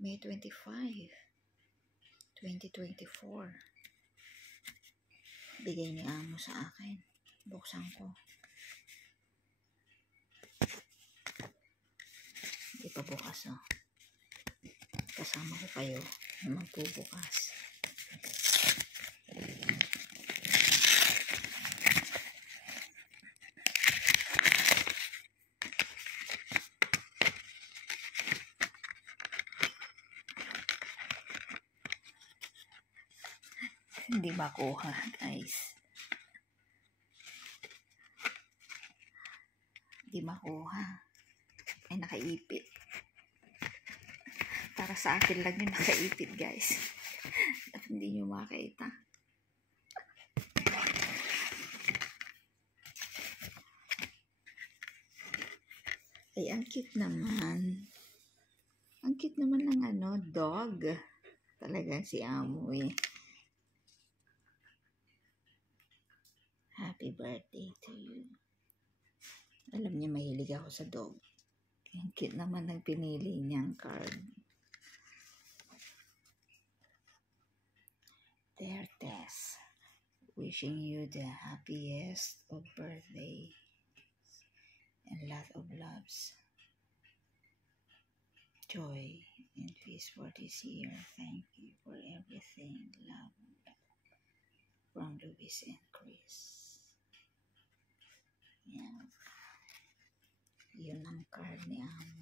May 25, 2024. Bigay ni Amo sa akin. Buksan ko. Hindi pa bukas, oh. Kasama ko kayo na magbubukas. Hindi makuha, guys. Hindi makuha. Ay, nakaipit. Para sa akin lang yung nakaipit, guys. At hindi nyo makita. Ay, ang cute naman. Ang cute naman ng dog. Talagang si Amo eh. Happy birthday to you. Alam niya mahilig ako sa dog. Ang cute naman ng pinili niyang card. Dear Tess, wishing you the happiest of birthday and lot of loves, joy and peace for this year. Thank you for everything. Love from Luis and Chris. Yan. Yun ang card ni Amo.